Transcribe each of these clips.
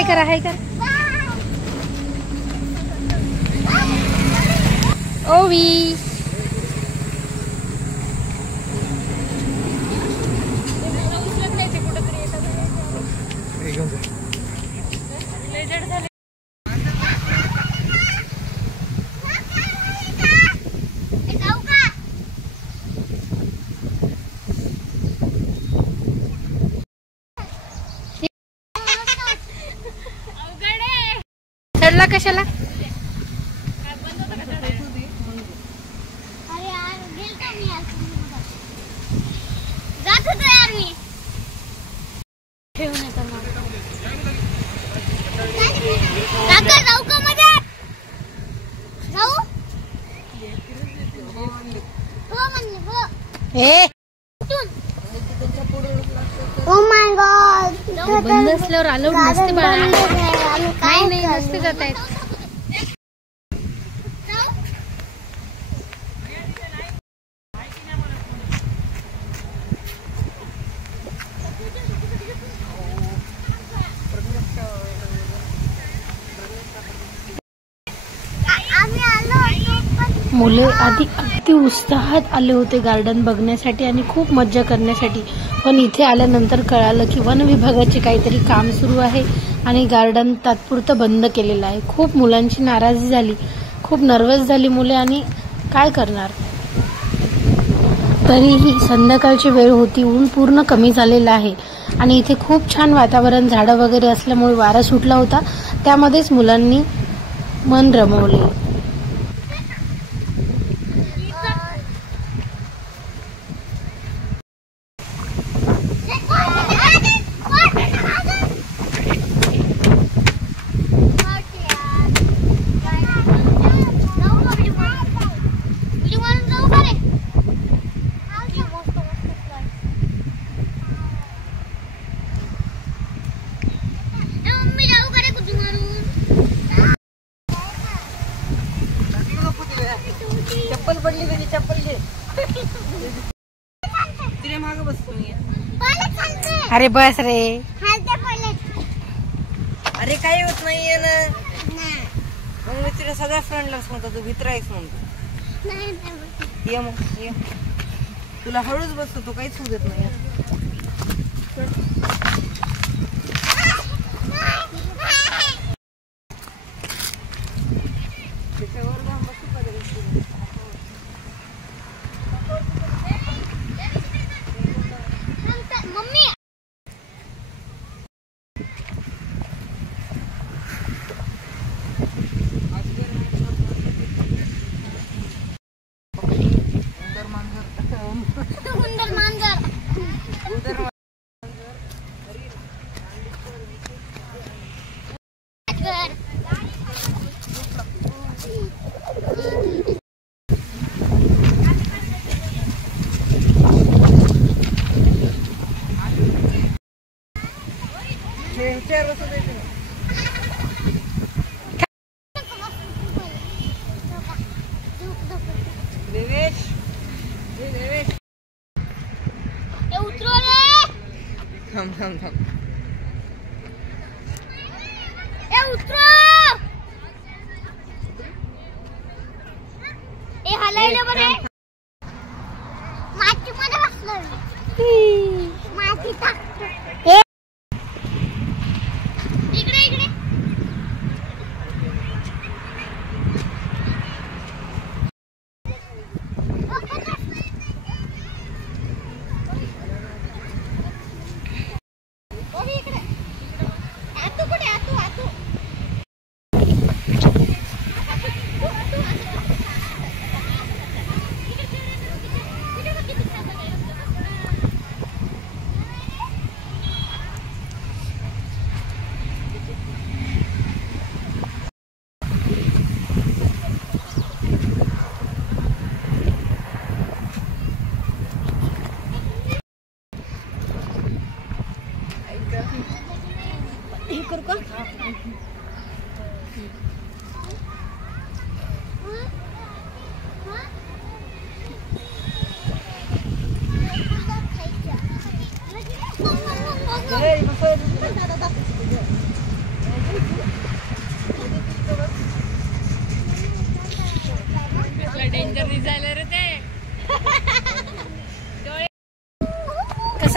हाय करा हाय करा. ओवी चढला कशाला. बंद असल्यावर अलाउड नसते बाळा. नाही नाही नसते जात आहेत. मुले आधी अगदी उत्साहात आले होते गार्डन बघण्यासाठी आणि खूप मज्जा करण्यासाठी. पण इथे आल्यानंतर कळालं की वन विभागाचे काहीतरी काम सुरू आहे आणि गार्डन तात्पुरतं बंद केलेलं आहे. खूप मुलांची नाराजी झाली, खूप नर्वस झाली मुले आणि काय करणार. तरीही संध्याकाळची वेळ होती, ऊन पूर्ण कमी झालेलं आहे आणि इथे खूप छान वातावरण, झाडं वगैरे असल्यामुळे वारा सुटला होता. त्यामध्येच मुलांनी मन रमवले. चप्पल पडली कधी चप्पल घे. तिने मागे बसतो मी. अरे बस रे. अरे काही होत नाहीये ना. मग मी तिला सगळ्या फ्रेंडलाच म्हणतो तू भित्रायच म्हणतो. ये मग ये. तुला हळूच बसतो तू काहीच होऊ देत नाही. थांब थांब थांब. हलायला बरे माती मध्ये बसलोय. माती टाकतो. इकडे इकडे.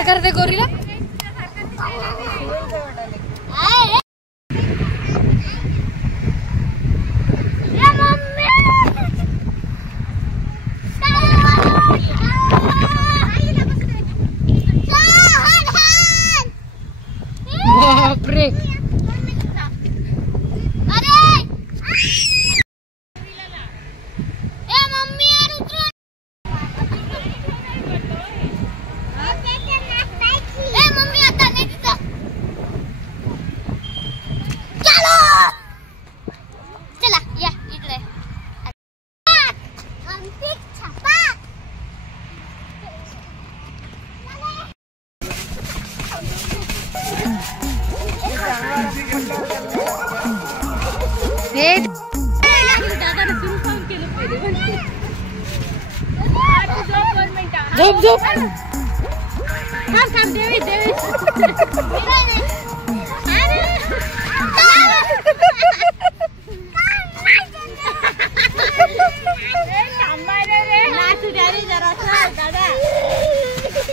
कसं करते गोरीला? बापरे. झोप झोप.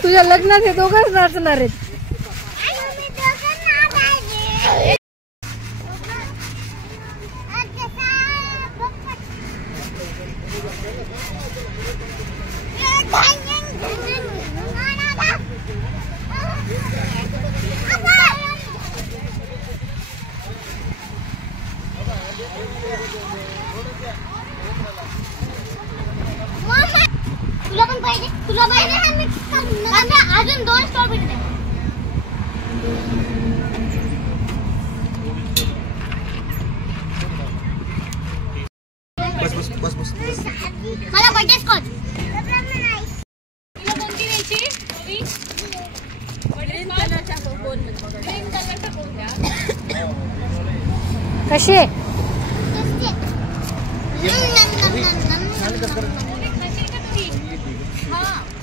तुझ्या लग्नात हे दोघंच नाचणार आहेत. तुला पण पाहिजे? तुला पाहिजे? अजून 2 स्ट्रॉबेरी दे. बस बस बस बस. मला बटरस्कॉच. कशी आहे?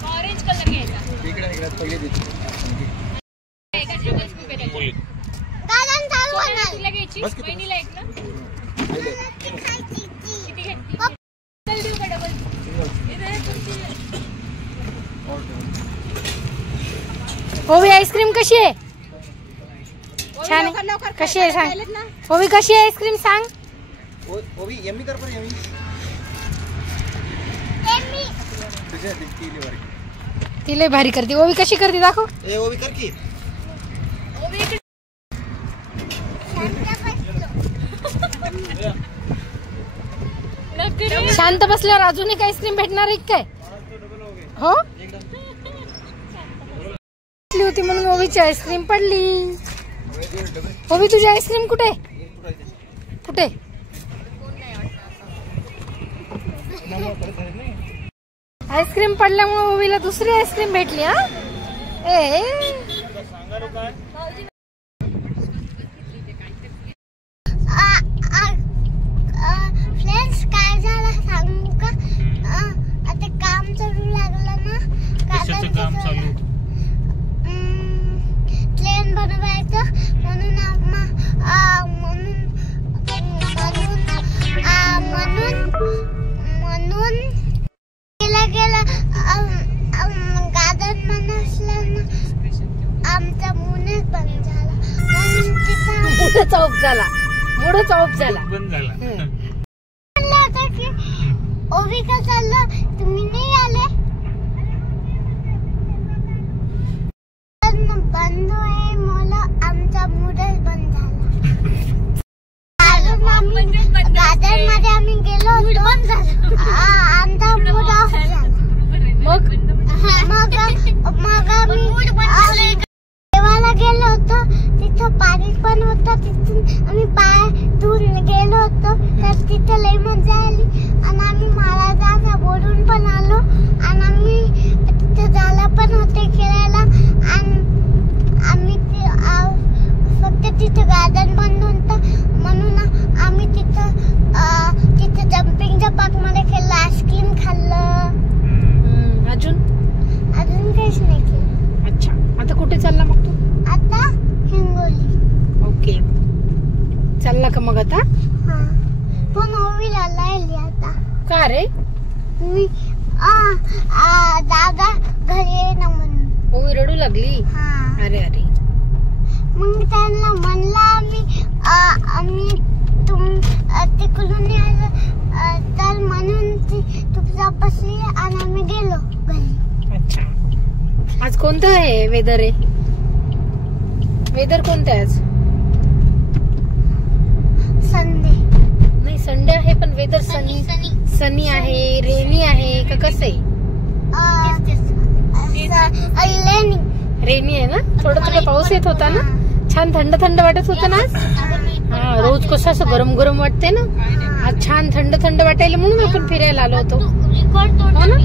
ऑरेंज कलर घ्यायचा. पहिले देतो. तुला घ्यायची बहिणीला एक ना. ओवी आईस्क्रीम कशी आहे? छान आहे. कशी आहे सांग. ओवी कशी आहे आईस्क्रीम सांग. ओवी यम्मी कर पण यम्मी. तुझ्या दिली वर. तिला भारी करते. ओवी कशी करते दाखव. ए ओवी कर की. शांत बसल्यावर अजून एक आईस्क्रीम भेटणार आहे काय? हो होती म्हणून ओवीची आईस्क्रीम पडली. ओवी तुझी आईस्क्रीम कुठे कुठे? आईस्क्रीम पडल्यामुळे ओवीला दुसरी आईस्क्रीम भेटली. हा ए फ्रेंड्स काय झालं सांगू का? आता काम चालू लागलं ना. कशाचं काम चालू? ट्रेन बनवायचं म्हणून गेला गार्डन बनसलं ना. आमचा मूनच बंद झाला. मुडचा ऑफ झाला. मुडचा ऑफ झाला. बंद झाला. की ओवी का चाललं तुम्ही नाही आले. बंद आहे मला. आमचा मूडच बंद झाला. गार्डन मध्ये आम्ही गेलो होतो. आमचा मूड ऑफ झाला. मग आम्ही देवाला गेलो होतो. तिथं पाणी पण होतं. तिथून आम्ही पाय धुवून गेलो होतो. तर तिथं लई मजा आली आणि आम्ही महाराजांना बोलून पण आलो. लागली. हा अरे अरे. मग त्यांना म्हणलं आम्ही तिकडून यायला तर म्हणून ती तुझा बसली आणि आम्ही गेलो घरी. अच्छा. आज कोणतं आहे वेदर आहे? वेदर कोणतं आहे आज? संडे. नाही संडे आहे पण वेदर सनी आहे, रेनी आहे का कसं आहे? रेनी आहे ना. थोडं थोडं पाऊस येत होता ना. छान थंड थंड वाटत होतं ना आज. हा रोज कसं असं गरम गरम वाटते ना. आज छान थंड थंड वाटायला म्हणून आपण फिरायला आलो होतो. हो ना.